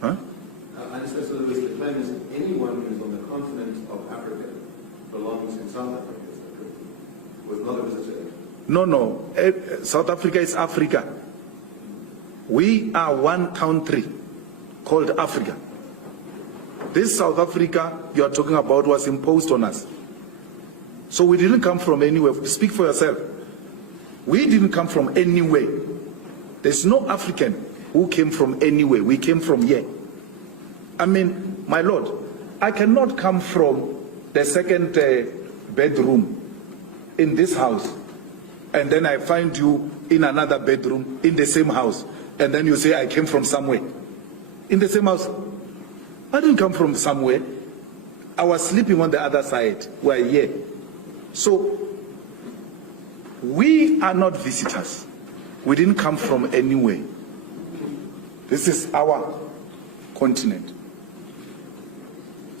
Huh? I understand. So the claim is anyone who's on the continent of Africa belongs in South Africa. Is that correct? Was not a visitor. No. South Africa is Africa. We are one country called Africa. This South Africa you are talking about was imposed on us. So we didn't come from anywhere. Speak for yourself. We didn't come from anywhere. There's no African who came from anywhere. We came from here. I mean, my Lord, I cannot come from the second bedroom in this house and then I find you in another bedroom in the same house and then you say I came from somewhere. In the same house. I didn't come from somewhere. I was sleeping on the other side. We're here. So, we are not visitors. We didn't come from anywhere. This is our continent.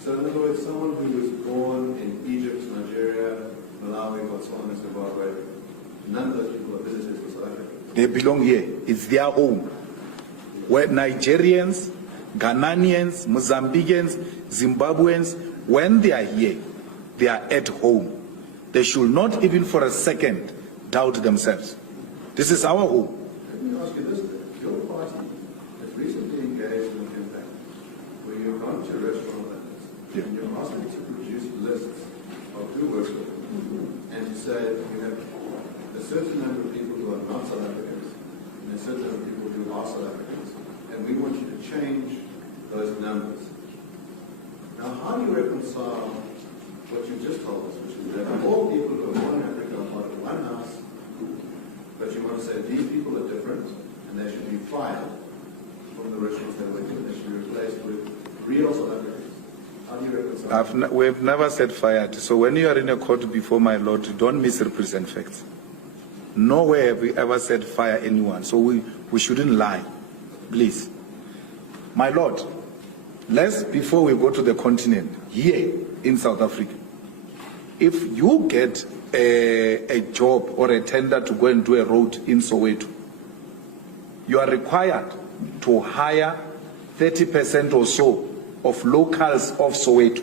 So in other words, someone who was born in Egypt, Nigeria, Malawi, Botswana, Zimbabwe, none of those people are visitors to South Africa. They belong here. It's their home. Where Nigerians, Ghanaians, Mozambicans, Zimbabweans, when they are here, they are at home. They should not even for a second doubt themselves. This is our home. Let me ask you this. Your party has recently engaged in a campaign where you've gone to restaurant owners and you're asking to produce lists of who works with them and to say you have a certain number of people who are not South Africans and a certain number of people who are South Africans, and we want you to change those numbers. Now, how do you reconcile what you just told us, which is that all people who are born in Africa are part of one house, but you want to say these people are different and they should be fired from the restaurants they went to, and they should be replaced with real South Africans? How do you reconcile? We've never said fired. So when you are in a court before my Lord, don't misrepresent facts. Nowhere have we ever said fire anyone. So we shouldn't lie. Please. My Lord, before we go to the continent, here in South Africa, if you get a job or a tender to go and do a road in Soweto, you are required to hire 30% or so of locals of Soweto.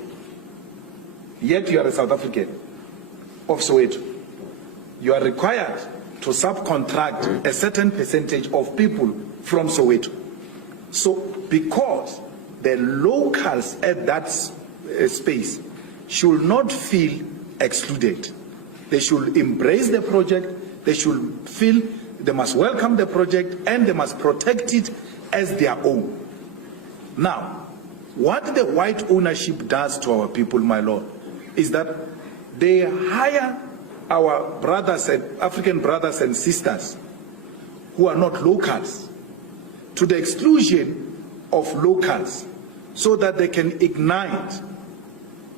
Yet you are a South African of Soweto. You are required to subcontract a certain percentage of people from Soweto. So because the locals at that space should not feel excluded. They should embrace the project, they should feel they must welcome the project, and they must protect it as their own. Now, what the white ownership does to our people, my Lord, is that they hire our brothers and African brothers and sisters who are not locals to the exclusion of locals so that they can ignite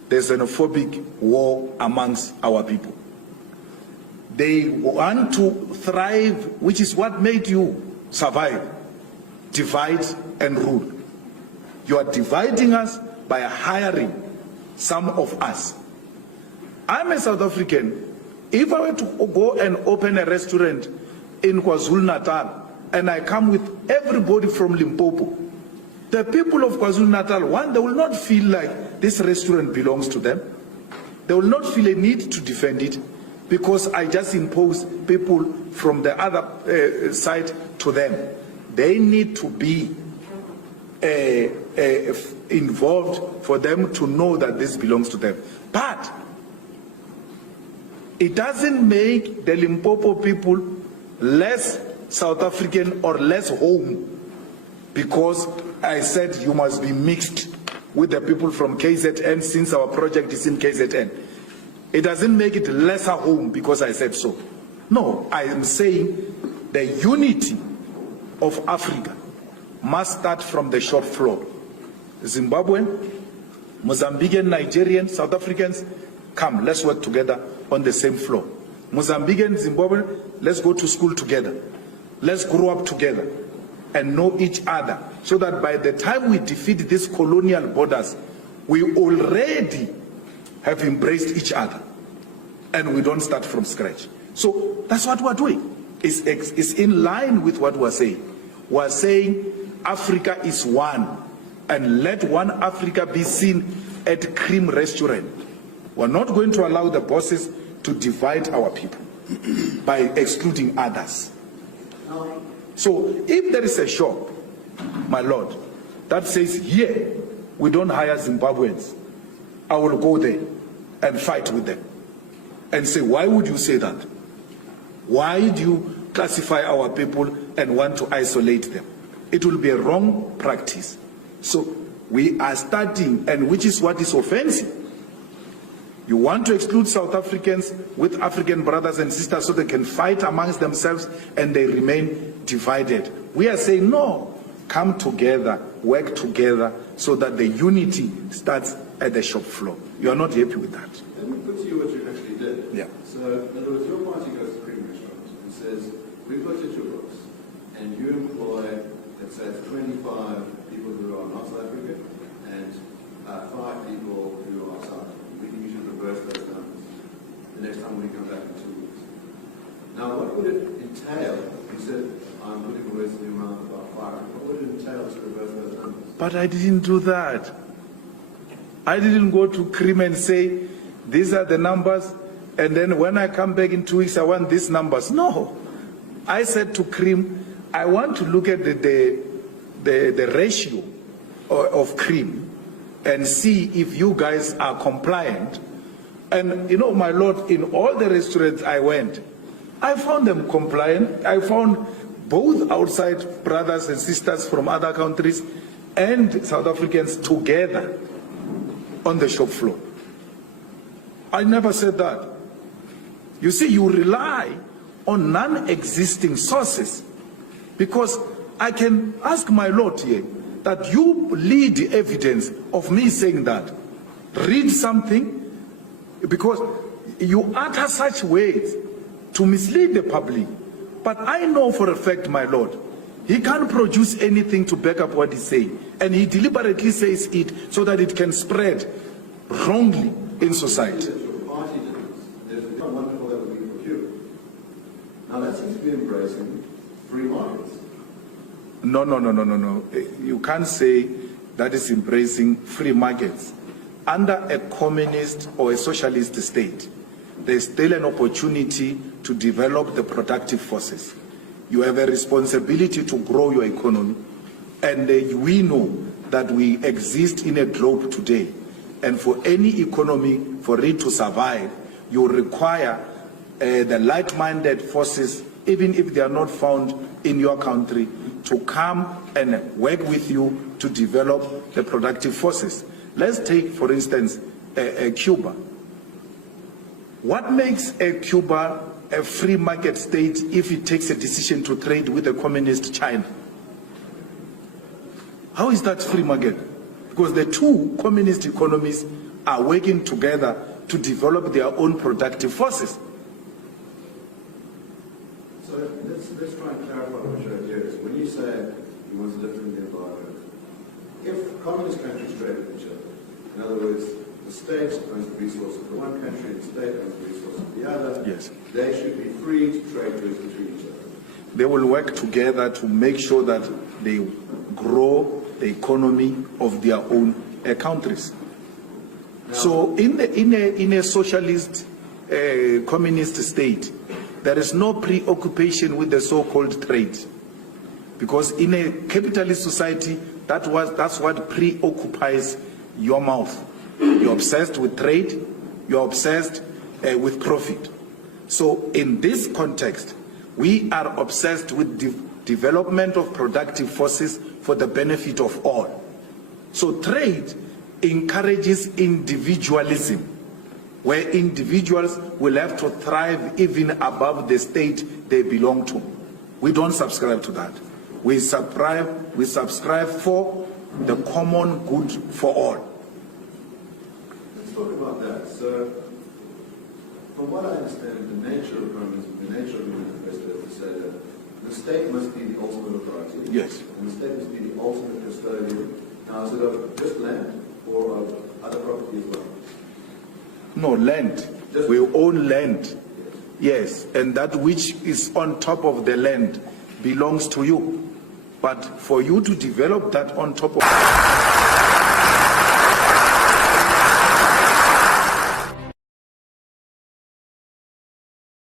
the xenophobic war amongst our people. They want to thrive, which is what made you survive, divide and rule. You are dividing us by hiring some of us. I'm a South African. If I were to go and open a restaurant in KwaZulu-Natal and I come with everybody from Limpopo, the people of KwaZulu-Natal, one, they will not feel like this restaurant belongs to them. They will not feel a need to defend it because I just impose people from the other side to them. They need to be involved for them to know that this belongs to them. But it doesn't make the Limpopo people less South African or less home because I said you must be mixed with the people from KZN since our project is in KZN. It doesn't make it lesser home because I said so. No, I am saying the unity of Africa must start from the shop floor. Zimbabwean, Mozambican, Nigerian, South Africans, come, let's work together on the same floor. Mozambican, Zimbabwean, let's go to school together. Let's grow up together and know each other so that by the time we defeat these colonial borders, we already have embraced each other and we don't start from scratch. So that's what we're doing. It's in line with what we're saying. We're saying Africa is one. and let One Africa be seen at Cream Restaurant. We're not going to allow the bosses to divide our people by excluding others. So if there is a shop, my Lord, that says here we don't hire Zimbabweans, I will go there and fight with them and say, why would you say that? Why do you classify our people and want to isolate them? It will be a wrong practice. So we are starting, and which is what is offensive. You want to exclude South Africans with African brothers and sisters so they can fight amongst themselves and they remain divided. We are saying, no, come together, work together so that the unity starts at the shop floor. You are not happy with that. Let me put to you what you actually did. Yeah. So, in other words, your party goes to Cream Restaurant and says, we've looked at your books, and you employ, let's say, 25 people who are not South African, and 5 people who are South African. We think you should reverse those numbers the next time we come back in 2 weeks. Now, what would it entail? You said, I'm putting words in your mouth about firing. What would it entail to reverse those numbers? But I didn't do that. I didn't go to Cream and say, these are the numbers, and then when I come back in 2 weeks, I want these numbers. No. I said to Cream, I want to look at the ratio of Cream and see if you guys are compliant. And you know, my Lord, in all the restaurants I went, I found them compliant. I found both outside brothers and sisters from other countries and South Africans together on the shop floor. I never said that. You see, you rely on non-existing sources, because I can ask my Lord here that you lead the evidence of me saying that. Read something, because you utter such words to mislead the public. But I know for a fact, my Lord, he can't produce anything to back up what he's saying. And he deliberately says it so that it can spread wrongly in society. There's a wonderful that would be procured. Now that seems to be embracing free markets. No. You can't say that is embracing free markets. Under a communist or a socialist state, there's still an opportunity to develop the productive forces. You have a responsibility to grow your economy. And we know that we exist in a globe today. And for any economy, for it to survive, you require the like-minded forces, even if they are not found in your country, to come and work with you to develop the productive forces. Let's take, for instance, Cuba. What makes Cuba a free market state if it takes a decision to trade with a communist China? How is that free market? Because the two communist economies are working together to develop their own productive forces. So let's try and clarify what your idea is. When you say you want to live in the environment, if communist countries trade with each other, in other words, the state owns the resources of the one country, the state owns the resources of the other, yes, they should be free to trade goods between each other. They will work together to make sure that they grow the economy of their own countries. Now, so in a socialist communist state, there is no preoccupation with the so-called trade, because in a capitalist society, that's what preoccupies your mouth. You're obsessed with trade, you're obsessed with profit. So in this context, we are obsessed with development of productive forces for the benefit of all. So trade encourages individualism, where individuals will have to thrive even above the state they belong to. We don't subscribe to that. We subscribe for the common good for all. Let's talk about that. So, from what I understand, the nature of communism, the nature of the manifesto is to say that the state must be the ultimate authority. Yes. And the state must be the ultimate custodian. Now, is it of just land or of other property as well? No, land. We own land. Yes, and that which is on top of the land belongs to you. But for you to develop that on top of